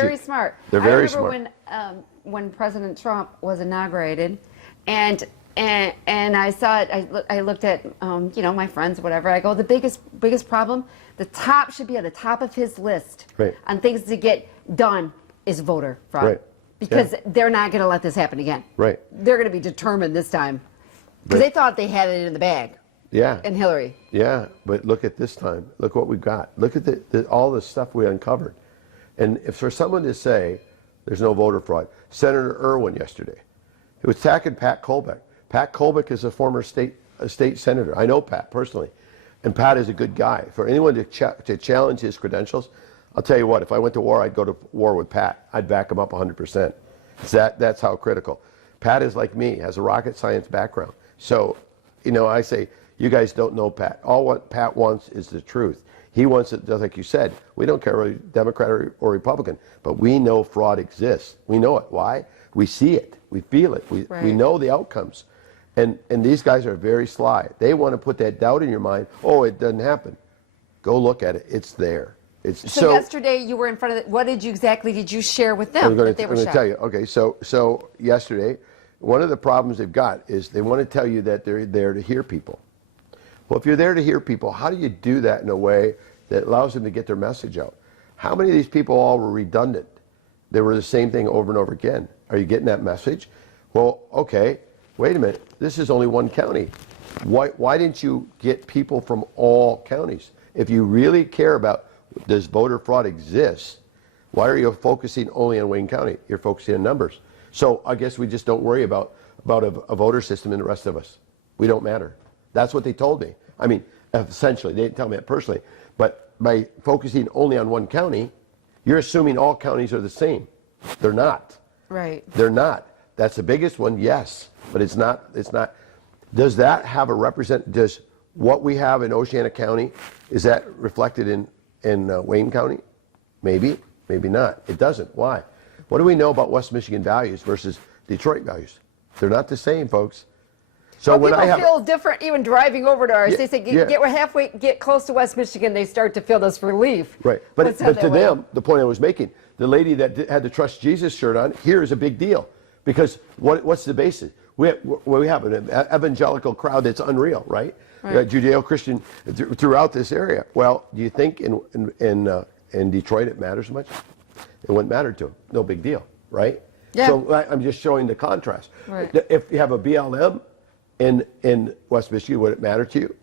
very smart. They're very smart. I remember when President Trump was inaugurated, and I saw it. I looked at you know, my friends, whatever. I go, the biggest problem, the top should be at the top of his list on things to get done is voter fraud. Right. Because they're not going to let this happen again. Right. They're going to be determined this time. Because they thought they had it in the bag. Yeah. And Hillary. Yeah, but look at this time. Look what we've got. Look at all the stuff we uncovered. And if for someone to say there's no voter fraud, Senator Irwin yesterday, he was attacking Pat Colbeck. Pat Colbeck is a former state senator. I know Pat personally. And Pat is a good guy. For anyone to challenge his credentials, I'll tell you what, if I went to war, I'd go to war with Pat. I'd back him up 100%. That's how critical. Pat is like me, has a rocket science background. So, you know, I say, you guys don't know Pat. All what Pat wants is the truth. He wants it, just like you said, we don't care whether Democrat or Republican, but we know fraud exists. We know it. Why? We see it. We feel it. We know the outcomes. And these guys are very sly. They want to put that doubt in your mind. Oh, it doesn't happen. Go look at it. It's there. So yesterday you were in front of what exactly did you share with them that they were shocked? I'm going to tell you. Okay, so yesterday, one of the problems they've got is they want to tell you that they're there to hear people. Well, if you're there to hear people, how do you do that in a way that allows them to get their message out? How many of these people all were redundant? They were the same thing over and over again. Are you getting that message? Well, okay, wait a minute. This is only one county. Why didn't you get people from all counties? If you really care about does voter fraud exist, why are you focusing only on Wayne County? You're focusing on numbers. So I guess we just don't worry about a voter system in the rest of us. We don't matter. That's what they told me. I mean, essentially, they didn't tell me that personally. But by focusing only on one county, you're assuming all counties are the same. They're not. Right. They're not. That's the biggest one, yes. But it's not. Does that have does what we have in Oceana County, is that reflected in Wayne County? Maybe, maybe not. It doesn't. Why? What do we know about West Michigan values versus Detroit values? They're not the same, folks. So when people feel different, even driving over to ours. They say get close to West Michigan, they start to feel this relief. Right, but to them, the point I was making, the lady that had the Trust Jesus shirt on, here is a big deal, because what's the basis? We have an evangelical crowd that's unreal, right? Judeo-Christian throughout this area. Well, do you think in Detroit it matters much? It wouldn't matter to them. No big deal, right? Yeah. So I'm just showing the contrast. Right. If you have a BLM in West Michigan, would it matter to you?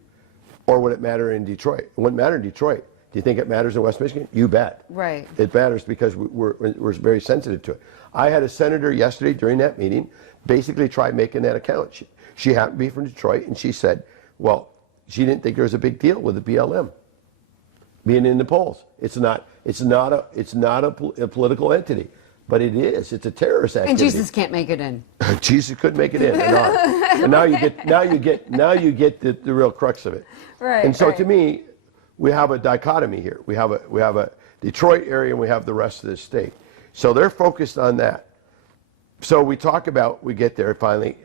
Or would it matter in Detroit? It wouldn't matter in Detroit. Do you think it matters in West Michigan? You bet. Right. It matters because we're very sensitive to it. I had a senator yesterday during that meeting basically try making that account. She happened to be from Detroit, and she said, well, she didn't think there was a big deal with the BLM being in the polls. It's not a political entity, but it is. It's a terrorist activity. And Jesus can't make it in. Jesus couldn't make it in. And now you get the real crux of it. Right. And so to me, we have a dichotomy here. We have a Detroit area, and we have the rest of the state. So they're focused on that. So we get there finally.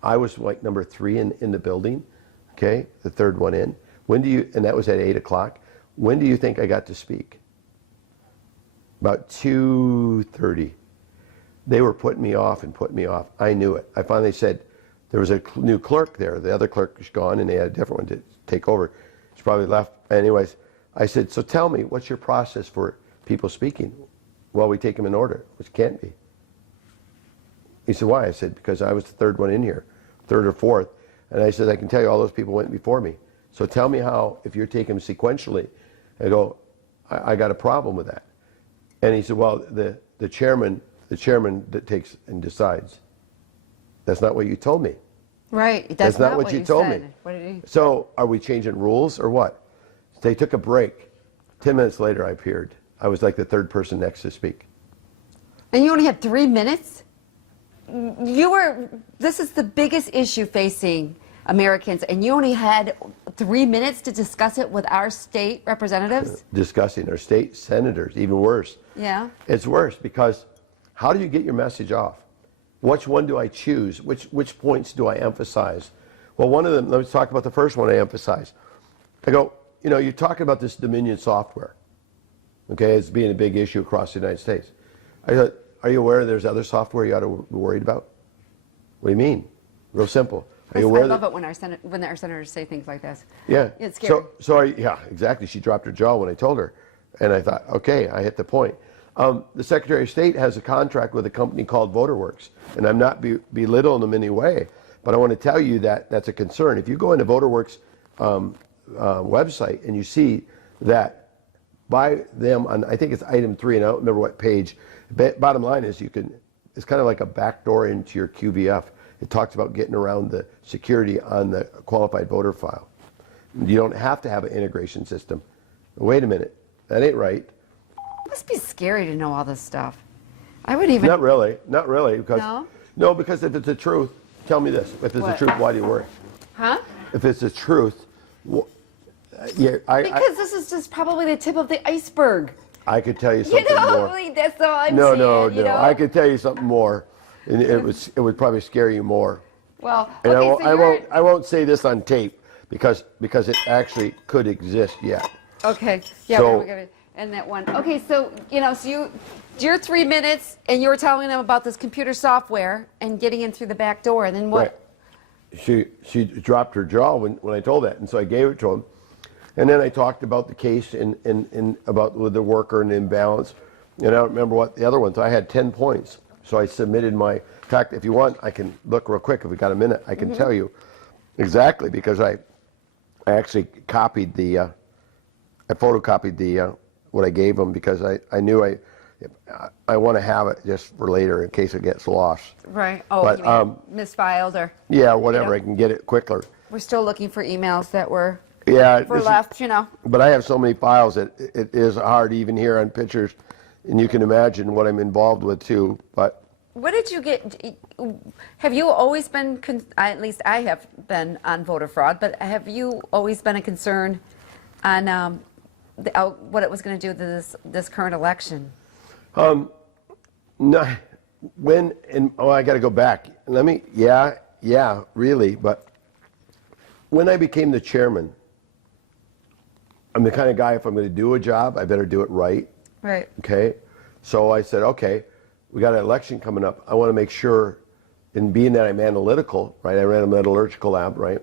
I was like number 3 in the building, okay, the third one in. And that was at 8 o'clock. When do you think I got to speak? About 2:30. They were putting me off and putting me off. I knew it. I finally said, there was a new clerk there. The other clerk was gone, and they had a different one to take over. She probably left. Anyways, I said, so tell me, what's your process for people speaking? Well, we take them in order, which can't be. He said, why? I said, because I was the third one in here, third or fourth. And I said, I can tell you all those people went before me. So tell me how, if you're taking them sequentially. I go, I got a problem with that. And he said, well, the chairman that takes and decides. That's not what you told me. Right. That's not what you told me. What did he... So are we changing rules or what? They took a break. 10 minutes later, I appeared. I was like the third person next to speak. And you only had 3 minutes? This is the biggest issue facing Americans, and you only had 3 minutes to discuss it with our state representatives? Discussing our state senators, even worse. Yeah. It's worse because how do you get your message off? Which one do I choose? Which points do I emphasize? Well, one of them, let's talk about the first one I emphasize. I go, you're talking about this Dominion software. Okay, it's being a big issue across the United States. I thought, are you aware there's other software you ought to be worried about? What do you mean? Real simple. Are you aware I love it when our senators say things like this. Yeah. It's scary. Yeah, exactly. She dropped her jaw when I told her. And I thought, okay, I hit the point. The Secretary of State has a contract with a company called VoterWorks. And I'm not belittling them in any way, but I want to tell you that that's a concern. If you go into VoterWorks website and you see that by them on, I think it's item 3, and I don't remember what page, bottom line is it's kind of like a backdoor into your QVF. It talks about getting around the security on the qualified voter file. You don't have to have an integration system. Wait a minute, that ain't right. It must be scary to know all this stuff. I would even... Not really, because... No? No, because if it's the truth, tell me this, if it's the truth, why do you worry? Huh? If it's the truth, because this is just probably the tip of the iceberg. I could tell you something more. That's all I'm No, saying. no, you no. know? I could tell you something more, and it would probably scare you more. Well, And okay, I won't say this on tape because it actually could exist yet. Okay. Yeah. So- we're gonna end that one. Okay. So you're 3 minutes, and you were telling them about this computer software and getting in through the back door, and then what? Right. She dropped her jaw when I told that, and so I gave it to him. And then I talked about the case and about with the worker and the imbalance. And I don't remember what the other ones. I had 10 points. So I submitted my, in fact, if you want, I can look real quick. If we got a minute, I can tell you exactly, because I actually copied I photocopied what I gave them, because I knew I want to have it just for later in case it gets lost. Right. Oh, But, you mean misfiled or? Yeah, whatever. I can get it quicker. We're still looking for emails that were Yeah. left. But I have so many files that it is hard even here on pictures, and you can imagine what I'm involved with too. But what did you get? Have you always been? At least I have been on voter fraud. But have you always been a concern on what it was going to do to this current election? no, I got to go back. Yeah, really. But when I became the chairman, I'm the kind of guy, if I'm going to do a job, I better do it right. Right. Okay. So I said, okay, we got an election coming up. I want to make sure, and being that I'm analytical, right? I ran a metallurgical lab, right?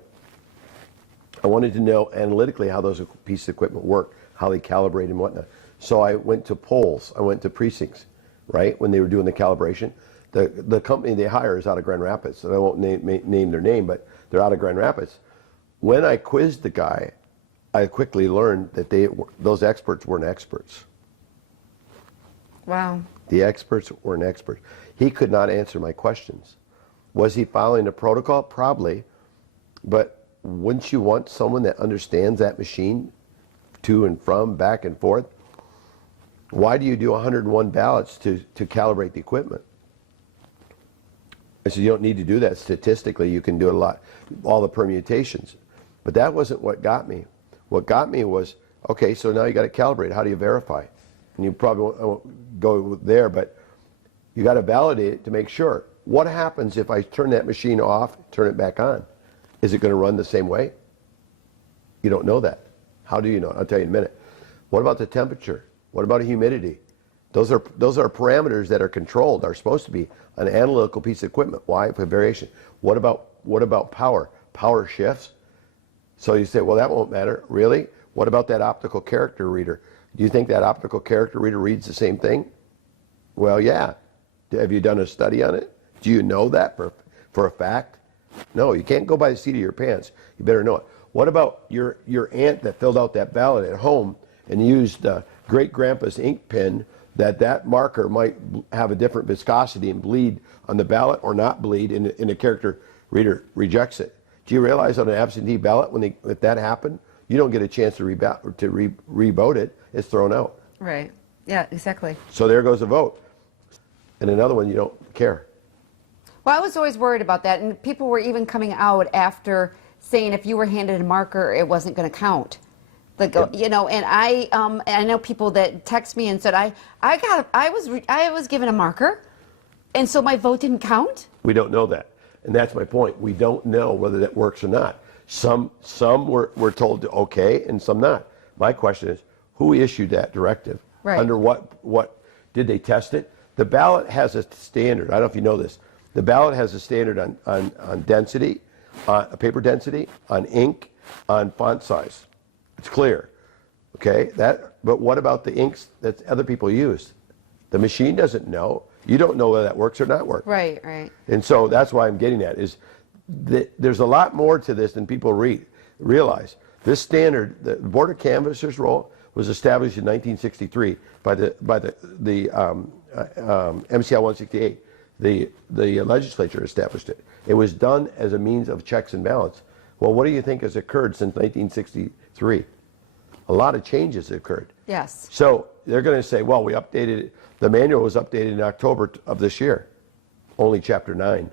I wanted to know analytically how those pieces of equipment work, how they calibrate and whatnot. So I went to polls. I went to precincts, right? When they were doing the calibration. The company they hire is out of Grand Rapids, and I won't name their name, but they're out of Grand Rapids. When I quizzed the guy, I quickly learned that those experts weren't experts. Wow. The experts weren't experts. He could not answer my questions. Was he following a protocol? Probably. But wouldn't you want someone that understands that machine to and from, back and forth? Why do you do 101 ballots to calibrate the equipment? I said, you don't need to do that statistically. You can do it a lot, all the permutations. But that wasn't what got me. What got me was, okay, so now you got to calibrate. How do you verify? And you probably won't go there, but you got to validate it to make sure. What happens if I turn that machine off, turn it back on? Is it going to run the same way? You don't know that. How do you know? I'll tell you in a minute. What about the temperature? What about humidity? Those are parameters that are controlled, are supposed to be an analytical piece of equipment. Why? For variation. What about power? Power shifts. So you say, well, that won't matter. Really? What about that optical character reader? Do you think that optical character reader reads the same thing? Well, yeah. Have you done a study on it? Do you know that for a fact? No, you can't go by the seat of your pants. You better know it. What about your aunt that filled out that ballot at home and used great-grandpa's ink pen, that marker might have a different viscosity and bleed on the ballot or not bleed, and the character reader rejects it? Do you realize on an absentee ballot, if that happened, you don't get a chance to re-vote it. It's thrown out. Right. Yeah, exactly. So there goes a vote. And another one, you don't care. Well, I was always worried about that, and people were even coming out after saying if you were handed a marker, it wasn't going to count. You know, and I know people that text me and said I was given a marker, and so my vote didn't count. We don't know that, and that's my point. We don't know whether that works or not. Some were told to okay, and some not. My question is, who issued that directive? Right. Under what did they test it? The ballot has a standard. I don't know if you know this. The ballot has a standard on density, paper density, on ink, on font size. It's clear. Okay? But what about the inks that other people use? The machine doesn't know. You don't know whether that works or not works. Right, right. And so that's why I'm getting at is that there's a lot more to this than people realize. This standard, the Board of Canvassers role, was established in 1963 by the MCL 168. The legislature established it. It was done as a means of checks and balance. Well, what do you think has occurred since 1963? A lot of changes occurred. Yes. So they're going to say, well, we updated it. The manual was updated in October of this year. Only Chapter 9,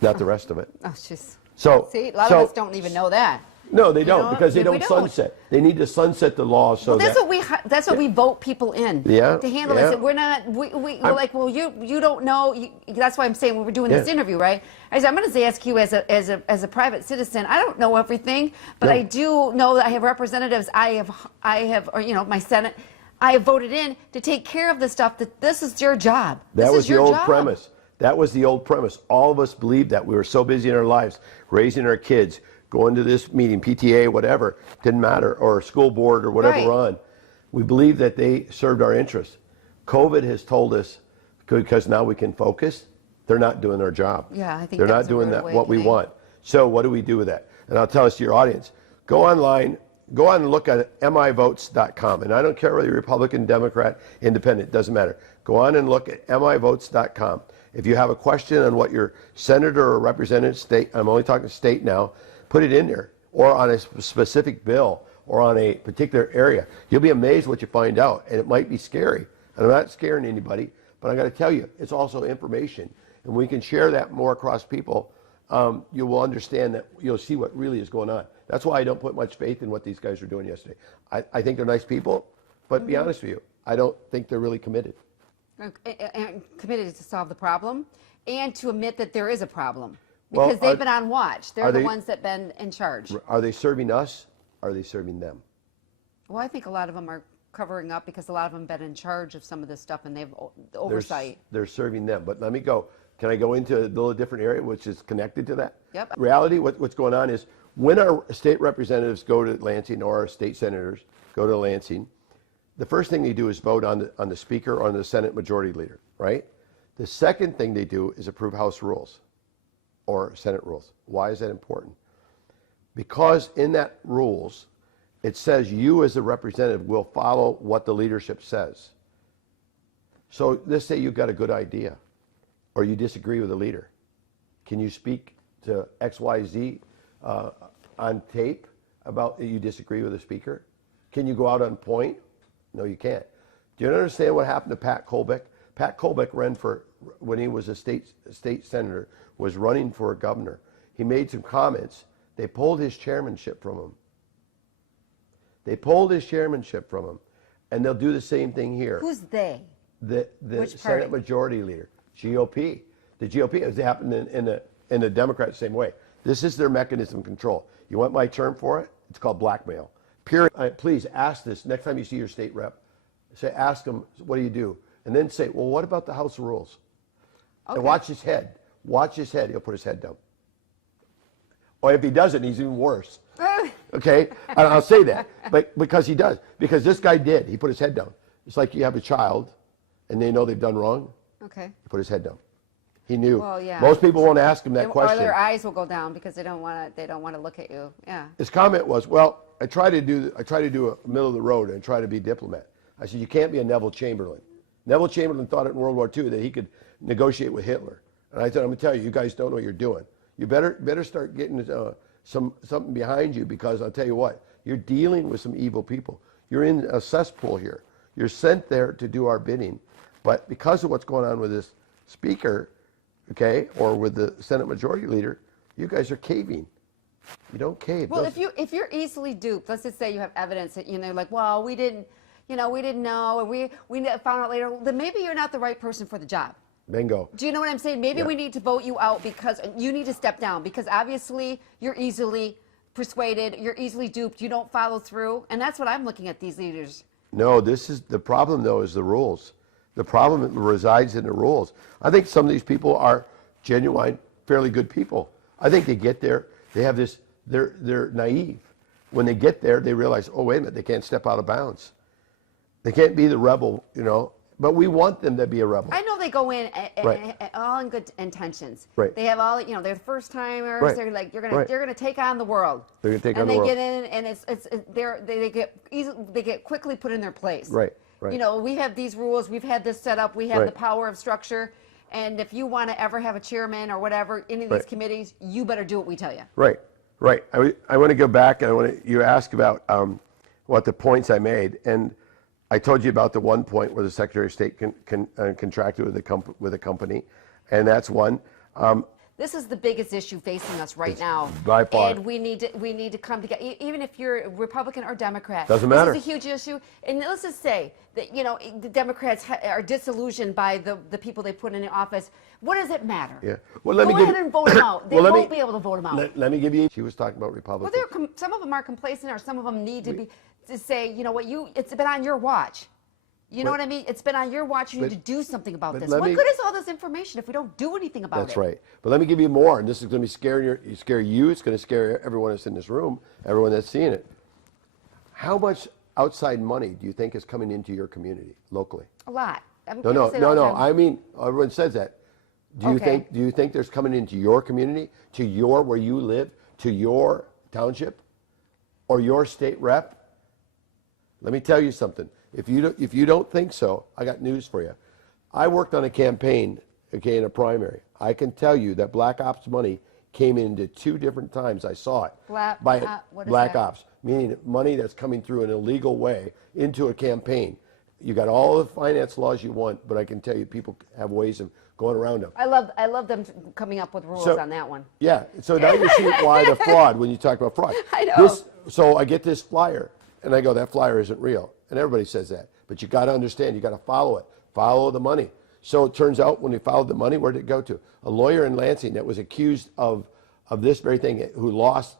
not the rest of it. Oh, jeez. So See, a lot of us don't even know that. No, they don't, know, because they we don't sunset. They need to sunset the law so Well, that. that's what we vote people in Yeah, to handle yeah. this. We're not. We're like, well, you don't know. That's why I'm saying when we're doing this Yeah. interview, right? I said I'm going to ask you as a private citizen. I don't know everything, but No. I do know that I have representatives. I have, or my Senate. I have voted in to take care of the stuff. That this is your job. That was the old job. premise. That was the old premise. All of us believed that. We were so busy in our lives, raising our kids, going to this meeting, PTA, whatever, didn't matter, or school board or whatever Right. we're on. We believed that they served our interests. COVID has told us, because now we can focus, they're not doing their job. Yeah, I think they're that's not doing a rude that what we awakening. want. So what do we do with that? And I'll tell us to your audience, go online, go on and look at mivotes.com. And I don't care whether you're Republican, Democrat, Independent, doesn't matter. Go on and look at mivotes.com. If you have a question on what your senator or representative state, I'm only talking state now, put it in there, or on a specific bill, or on a particular area. You'll be amazed what you find out, and it might be scary. And I'm not scaring anybody, but I got to tell you, it's also information. And we can share that more across people. You will understand that you'll see what really is going on. That's why I don't put much faith in what these guys are doing yesterday. I think they're nice people, but be honest with you, I don't think they're really committed. And committed to solve the problem and to admit that there is a problem Well, because they've been on watch. They're are the they- ones that've been in charge. Are they serving us? Are they serving them? Well, I think a lot of them are covering up because a lot of them have been in charge of some of this stuff and they've They're, oversight. they're serving them. But let me go. Can I go into a little different area which is connected to that? Yep. Reality, what's going on is when our state representatives go to Lansing or our state senators go to Lansing, the first thing they do is vote on the speaker or on the Senate majority leader, right? The second thing they do is approve House rules or Senate rules. Why is that important? Because in that rules, it says you as a representative will follow what the leadership says. So let's say you've got a good idea or you disagree with the leader. Can you speak to XYZ on tape about that you disagree with the speaker? Can you go out on point? No, you can't. Do you understand what happened to Pat Colbeck? Pat Colbeck ran for, when he was a state senator, was running for governor. He made some comments. They pulled his chairmanship from him. They pulled his chairmanship from him. And they'll do the same thing here. Who's they? The Which Senate party? Majority Leader, GOP. The GOP has happened in the Democrats the same way. This is their mechanism of control. You want my term for it? It's called blackmail. Period. Please ask this next time you see your state rep. Say, ask them, what do you do? And then say, well, what about the House rules? Okay. And watch his head. Watch his head. He'll put his head down. Or if he doesn't, he's even worse. Okay? And I'll say that. But because he does. Because this guy did. He put his head down. It's like you have a child and they know they've done wrong. Okay. He put his head down. He knew. Well, yeah. Most people won't ask him that Or question. their eyes will go down because they don't want to look at you. Yeah. His comment was, well, I try to do a middle of the road and try to be diplomat. I said, you can't be a Neville Chamberlain. Neville Chamberlain thought in World War II that he could negotiate with Hitler. And I said, I'm going to tell you, you guys don't know what you're doing. You better start getting something behind you, because I'll tell you what, you're dealing with some evil people. You're in a cesspool here. You're sent there to do our bidding. But because of what's going on with this speaker, okay, or with the Senate Majority Leader, you guys are caving. You don't cave. Well, if you're easily duped, let's just say you have evidence that like, well, we didn't know, or we found out later, then maybe you're not the right person for the job. Bingo. Do you know what I'm saying? Maybe Yeah. we need to vote you out because you need to step down, because obviously you're easily persuaded, you're easily duped, you don't follow through, and that's what I'm looking at these leaders. No, this is the problem, though, is the rules. The problem resides in the rules. I think some of these people are genuine, fairly good people. I think they get there, they have this, they're naive. When they get there, they realize, oh, wait a minute, they can't step out of bounds. They can't be the rebel, you know, but we want them to be a rebel. I know they go in Right. all in good intentions. Right. They have all, you know, they're first timers. Right. They're like, you're Right. gonna take on the world. They're gonna take and on the they world. get in, and they get quickly put in their place. Right, right. You know, we have these rules. We've had this set up. We have Right. the power of structure. And if you want to ever have a chairman or whatever, any of these Right. committees, you better do what we tell you. Right, right. I want to go back, and you ask about what the points I made, and I told you about the one point where the Secretary of State contracted with a company, and that's one. This is the biggest issue facing us right now. By far. And we need to come together. Even if you're Republican or Democrat. Doesn't matter. This is a huge issue. And let's just say that, you know, the Democrats are disillusioned by the people they put in the office. What does it matter? Yeah. Well, let me Go give ahead and vote them out. They well, won't be able to vote them out. Let me give you. She was talking about Well, Republicans. some of them are complacent, or some of them need to say, you know what, it's been on your watch. You know what I mean? It's been on your watch. You need to do something about this. What good is all this information if we don't do anything about it? That's right. But let me give you more, and this is going to scare you. It's going to scare everyone that's in this room, everyone that's seeing it. How much outside money do you think is coming into your community locally? A lot. No. I mean, everyone says that. Do Okay. you think there's coming into your community, to your where you live, to your township, or your state rep? Let me tell you something. If you don't think so, I got news for you. I worked on a campaign, okay, in a primary. I can tell you that Black Ops money came into 2 different times. I saw it. What is Black that? Ops, meaning money that's coming through an illegal way into a campaign. You got all the finance laws you want, but I can tell you people have ways of going around them. I love them coming up with rules on that one. Yeah, so now you see why the fraud, when you talk about fraud. I know. So I get this flyer, and I go, that flyer isn't real. And everybody says that. But you got to understand, you got to follow it. Follow the money. So it turns out when we followed the money, where did it go to? A lawyer in Lansing that was accused of this very thing, who lost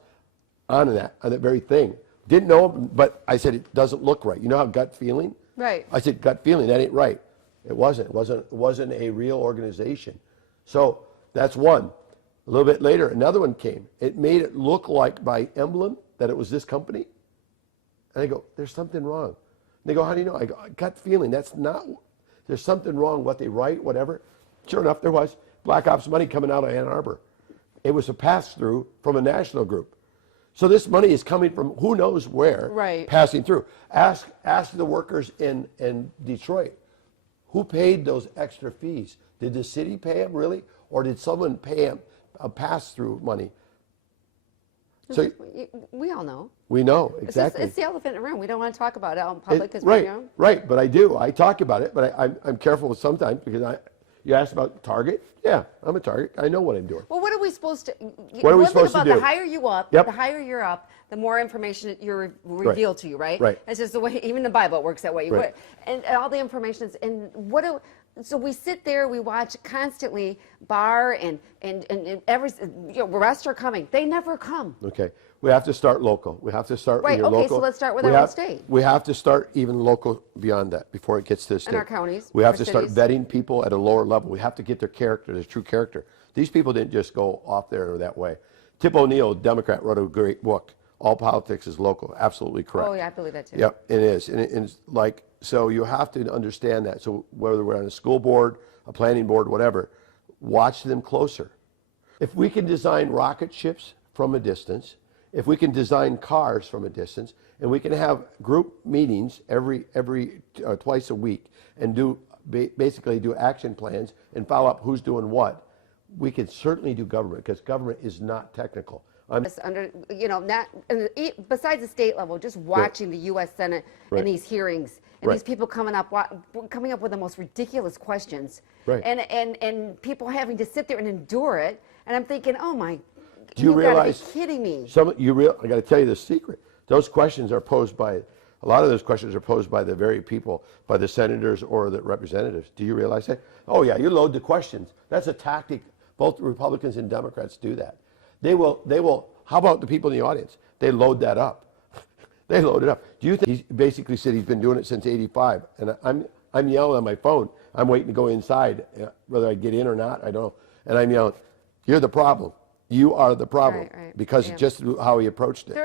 on that very thing. Didn't know, but I said, it doesn't look right. You know how gut feeling? Right. I said, gut feeling, that ain't right. It wasn't. It wasn't a real organization. So that's one. A little bit later, another one came. It made it look like by emblem that it was this company. And I go, there's something wrong. And they go, how do you know? I go, gut feeling. That's not, there's something wrong, what they write, whatever. Sure enough, there was Black Ops money coming out of Ann Arbor. It was a pass-through from a national group. So this money is coming from who knows where, Right. passing through. Ask the workers in Detroit, who paid those extra fees? Did the city pay them, really? Or did someone pay them a pass-through money? So We all know. we know, exactly. It's the elephant in the room. We don't want to talk about it out in public because Right, we know. right, but I do. I talk about it, but I'm careful sometimes because you asked about Target. Yeah, I'm a Target. I know what I'm doing. Well, what are we supposed to? What are we one thing supposed to about do? The higher you up, Yep. the higher you're up, the more information you're revealed to you, right? Right. It's just the way. Even the Bible works that way. Right. And all the information is. And what do? So we sit there, we watch constantly. Bar and every arrests are coming. They never come. Okay, we have to start local. We have to start Right, in your okay, local. so let's start with we our own have- state. We have to start even local beyond that before it gets to the state. our counties, We have our to start cities. vetting people at a lower level. We have to get their character, their true character. These people didn't just go off there that way. Tip O'Neill, Democrat, wrote a great book. All Politics is Local. Absolutely correct. Oh yeah, I believe that too. Yep, it is. And it's like, so you have to understand that. So whether we're on a school board, a planning board, whatever, watch them closer. If we can design rocket ships from a distance, if we can design cars from a distance, and we can have group meetings every twice a week and basically do action plans and follow up who's doing what, we can certainly do government, because government is not technical. Besides the state level, just watching the U.S. Senate Right. and these hearings and Right. these people coming up with the most ridiculous questions, Right. and people having to sit there and endure it, and I'm thinking, oh my, Do you realize? gotta be kidding me. I got to tell you the secret. Those questions are posed by, a lot of those questions are posed by the very people, by the senators or the representatives. Do you realize that? Oh yeah, you load the questions. That's a tactic. Both Republicans and Democrats do that. They will, how about the people in the audience? They load that up. They load it up. Do you think he basically said he's been doing it since '85? And I'm yelling on my phone. I'm waiting to go inside, whether I get in or not. I don't know. And I'm yelling, "You're the problem. You are the problem," right. because Yeah. just how he approached it.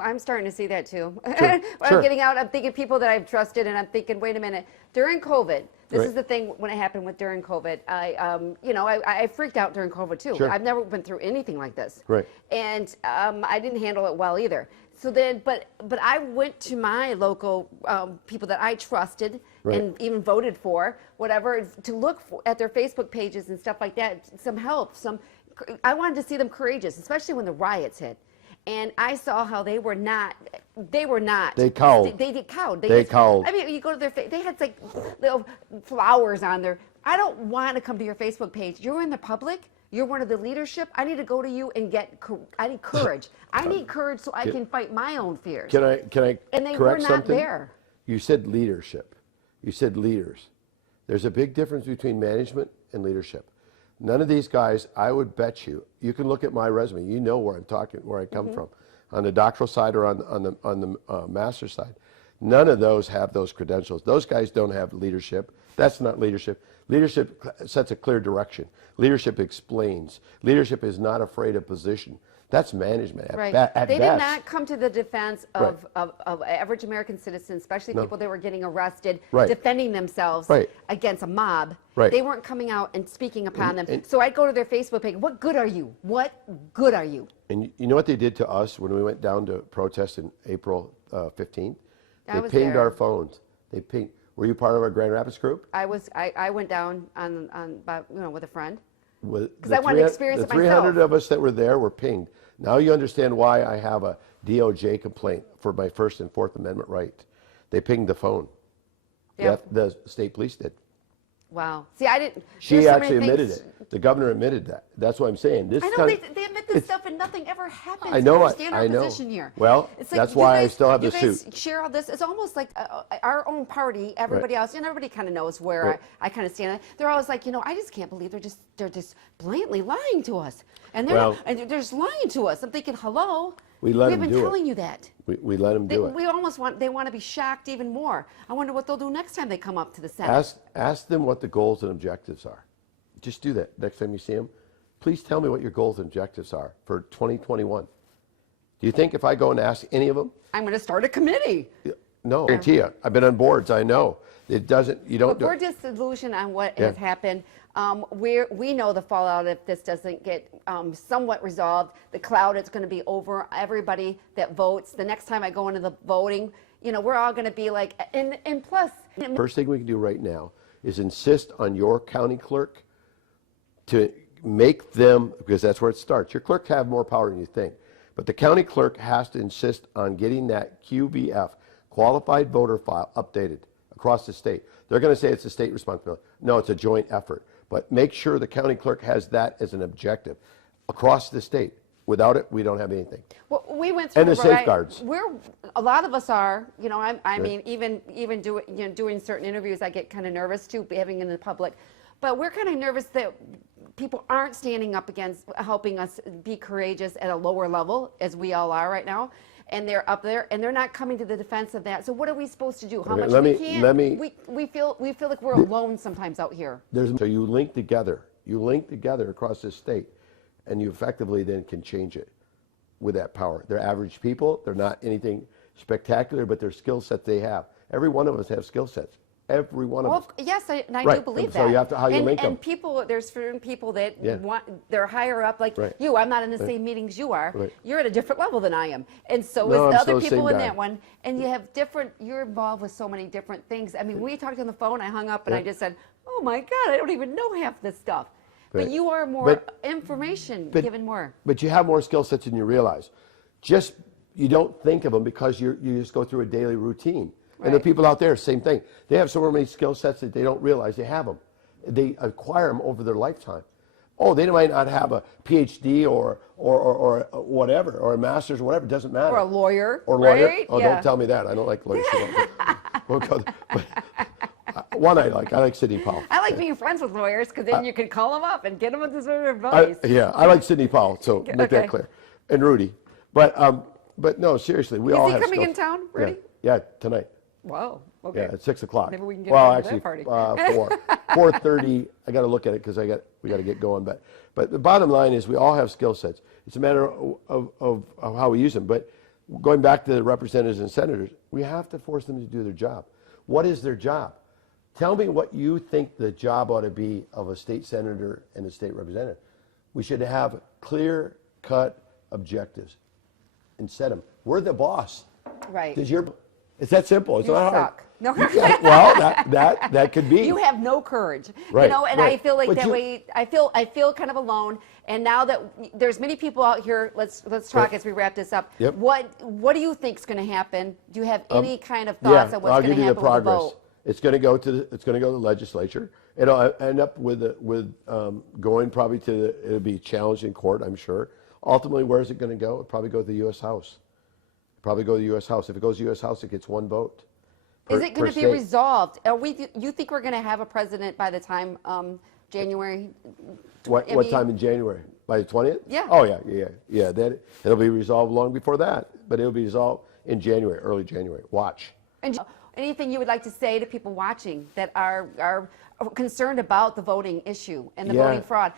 I'm starting to see that too. Sure. When Sure. I'm getting out, I'm thinking people that I've trusted, and I'm thinking, wait a minute. During COVID, this Right. is the thing when it happened with during COVID. I freaked out during COVID too. Sure. I've never been through anything like this. Right. And I didn't handle it well either. So then, but I went to my local people that I trusted Right. and even voted for, whatever, to look at their Facebook pages and stuff like that, some help, I wanted to see them courageous, especially when the riots hit. And I saw how they were not. They cowed. They cowed. They cowed. I mean, you go to their they had like little flowers on there. I don't want to come to your Facebook page. You're in the public. You're one of the leadership. I need to go to you and I need courage. I need courage so I can fight my own fears. Can I And they correct were not something? there. You said leadership. You said leaders. There's a big difference between management and leadership. None of these guys, I would bet you can look at my resume. You know where I'm talking, where I come from, on the doctoral side or on the master's side. None of those have those credentials. Those guys don't have leadership. That's not leadership. Leadership sets a clear direction. Leadership explains. Leadership is not afraid of position. That's management at Right. at They best. did not come to the defense of average American citizens, especially people that were getting arrested, Right. defending themselves Right. against a mob. Right. They weren't coming out and speaking upon them. So I'd go to their Facebook page. What good are you? What good are you? And you know what they did to us when we went down to protest in April 15th? I They was pinged there. our phones. They pinged. Were you part of our Grand Rapids group? I went down with a friend. Because I wanted to experience it The 300 myself. of us that were there were pinged. Now you understand why I have a DOJ complaint for my First and Fourth Amendment right. They pinged the phone. Yeah. The state police did. Wow. See, I didn't. She there's so actually many admitted things- it. The governor admitted that. That's what I'm saying. This I know kind they admit this stuff and nothing ever happens. I know We it. understand our I know. position here. Well, It's like that's you why I guys- still have the you guys suit. share all this. It's almost like our own party. Everybody else, and everybody kind of knows where Right. I kind of stand. They're always like, I just can't believe they're just blatantly lying to us, and they're Well- and they're just lying to us. I'm thinking, hello. We let We've them been do it. telling you that. We let them do it. We almost want to be shocked even more. I wonder what they'll do next time they come up to the Senate. Ask them what the goals and objectives are. Just do that next time you see them. Please tell me what your goals and objectives are for 2021. Do you think if I go and ask any of them? I'm going to start a committee. No, I guarantee you. I've been on boards. I know it doesn't. You don't. But we're disillusioned on what has happened. We know the fallout if this doesn't get somewhat resolved. The cloud is going to be over everybody that votes. The next time I go into the voting, we're all going to be like, and plus. First thing we can do right now is insist on your county clerk to make them, because that's where it starts. Your clerk have more power than you think. But the county clerk has to insist on getting that QVF, qualified voter file, updated across the state. They're going to say it's a state responsibility. No, it's a joint effort. But make sure the county clerk has that as an objective across the state. Without it, we don't have anything. Well, we went through And the safeguards. A lot of us are. I mean, even doing certain interviews, I get kind of nervous too, having in the public. But we're kind of nervous that people aren't standing up against helping us be courageous at a lower level, as we all are right now. And they're up there, and they're not coming to the defense of that. So what are we supposed to do? How much we can? We feel like we're alone sometimes out here. So you link together. You link together across the state, and you effectively then can change it with that power. They're average people. They're not anything spectacular, but they're skill sets they have. Every one of us have skill sets. Every one of us. Yes, I Right. do believe And that. so you have to how you link them. And there's certain people that Yeah. they're higher up, like Right. you. I'm not in the same meetings you are. Right. You're at a different level than I am, and so No, is I'm other still the people same in guy. that one. And you have different. You're involved with so many different things. I mean, we talked on the phone. I hung up and I just said, "Oh my God, I don't even know half this stuff." But Right. you are more But- information but- given more. But you have more skill sets than you realize. You don't think of them because you just go through a daily routine. And the Right. people out there, same thing. They have so many skill sets that they don't realize they have them. They acquire them over their lifetime. Oh, they might not have a PhD or whatever, or a master's or whatever. It doesn't matter. Or a lawyer, Or lawyer. right? Oh, Yeah. don't tell me that. I don't like lawyers. We'll go there. But one I like. I like Sidney Powell. I like being friends with lawyers because then you can call them up and get them into their advice. I like Sidney Powell, so make Okay. that clear. And Rudy. But but no, seriously, we Is all he have coming skills. in town, Rudy? Yeah, tonight. Wow. Okay. Yeah, at 6 o'clock. Maybe we can get well, him to that actually, party. 4:30. I got to look at it because we got to get going. But the bottom line is we all have skill sets. It's a matter of how we use them. But going back to the representatives and senators, we have to force them to do their job. What is their job? Tell me what you think the job ought to be of a state senator and a state representative. We should have clear-cut objectives and set them. We're the boss. Right. It's that simple. It's You not hard. suck. No. Well, that could be. You have no courage. Right, You know, and right. I feel like But that you- way. I feel kind of alone. And now that there's many people out here, let's talk Right. as we wrap this up. Yep. What do you think is going to happen? Do you have any kind of Yeah, thoughts on what's I'll going give to you the happen with the progress. vote? It's going to go to the legislature. It'll end up with going probably it'll be challenged in court, I'm sure. Ultimately, where is it going to go? It'll probably go to the U.S. House. Probably go to the U.S. House. If it goes to the U.S. House, it gets one vote. Is it going to be state. resolved? You think we're going to have a president by the time January? What time in January? By the 20th? Yeah. Oh yeah. It'll be resolved long before that, but it'll be resolved in January, early January. Watch. And anything you would like to say to people watching that are concerned about the voting issue and the Yeah. voting fraud?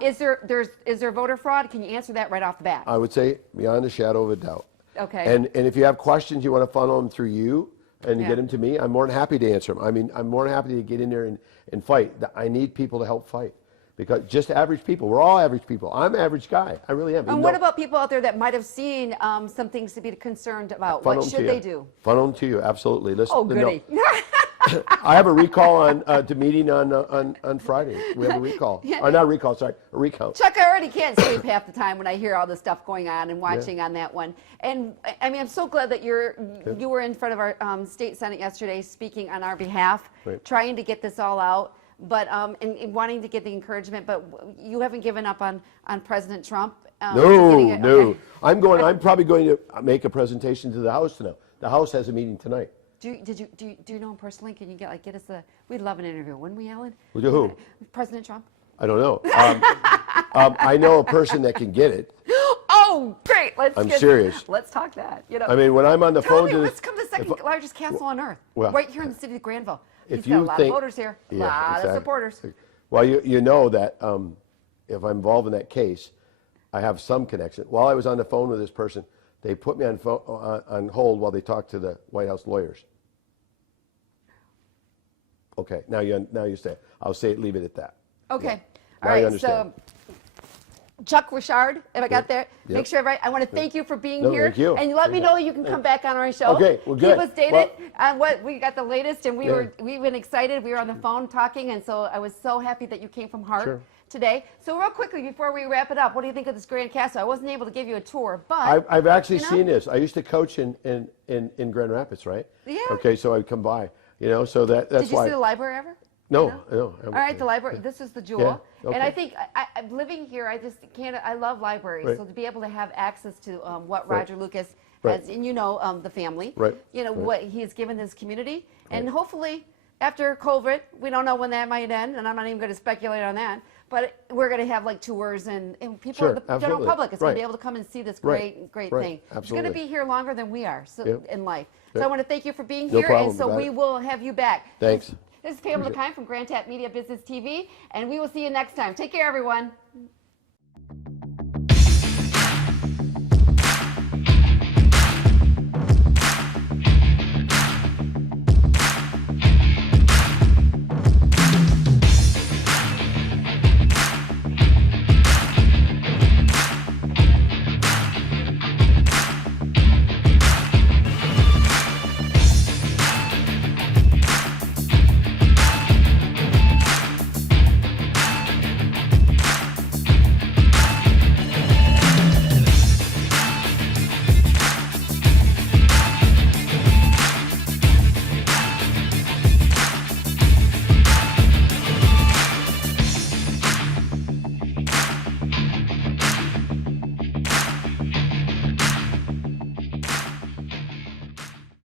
Is there voter fraud? Can you answer that right off the bat? I would say beyond a shadow of a doubt. Okay. And if you have questions, you want to funnel them through you and Yeah. get them to me, I'm more than happy to answer them. I mean, I'm more than happy to get in there and fight. I need people to help fight. Because just average people, we're all average people. I'm an average guy. I really am. And what about people out there that might have seen some things to be concerned about? What should they do? Funnel them to you, absolutely. Listen, Oh, goody. I have a recall to meeting on Friday. We have a recall. Or not a recall, sorry, a recount. Chuck, I already can't sleep half the time when I hear all the stuff going on and watching on that one. And I mean, I'm so glad that you were in front of our state senate yesterday speaking on our behalf, Right. trying to get this all out, but and wanting to get the encouragement. But you haven't given up on President Trump. No. Okay. I'm probably going to make a presentation to the House now. The House has a meeting tonight. Do you know him personally? Can you get us a? We'd love an interview, wouldn't we, Alan? With who? President Trump. I don't know. I know a person that can get it. Oh, great! I'm serious. Let's talk that. You know. I mean, when I'm on the Tell phone me, to let's come to the second largest castle on earth, well, right here in the city of Granville. if He's got a you lot think- of voters here, a Yeah, lot of exactly. supporters. Well, you know that if I'm involved in that case, I have some connection. While I was on the phone with this person, they put me on hold while they talked to the White House lawyers. Okay, now you say it. I'll say it. Leave it at that. Okay, Yeah. all Now you right. understand. So, Chuck Ritchard, if I got there, Yep. make sure I want to thank you for being No, here, thank you. and you let me know you can come back on our show. Okay, well, good. Keep us dated on what we got the latest, and Yeah. we've been excited. We were on the phone talking, and so I was so happy that you came from Hart Sure. today. So real quickly before we wrap it up, what do you think of this Grand Castle? I wasn't able to give you a tour, but I've actually you know? seen this. I used to coach in Grand Rapids, right? Yeah. Okay, so I'd come by. So that's did you why. see the library ever? No, No? no. All right, the library. This is the jewel, Yeah, okay. and I think I'm living here. I just can't. I love libraries, Right. so to be able to have access to what Right. Roger Lucas Right. has, and the family, Right. what he's given his community, and hopefully after COVID, we don't know when that might end, and I'm not even going to speculate on that. But we're going to have like tours and people, Sure, the general absolutely. public is going to be Right. able to come and see this Right. great Right. thing. It's going to Absolutely. be here longer than we are Yep. in life. So Yep. I want to thank you for being No here, problem, and so you got we it. will have you back. Thanks. This is Pamela Keim from Grand Tap Media Business TV, and we will see you next time. Take care, everyone.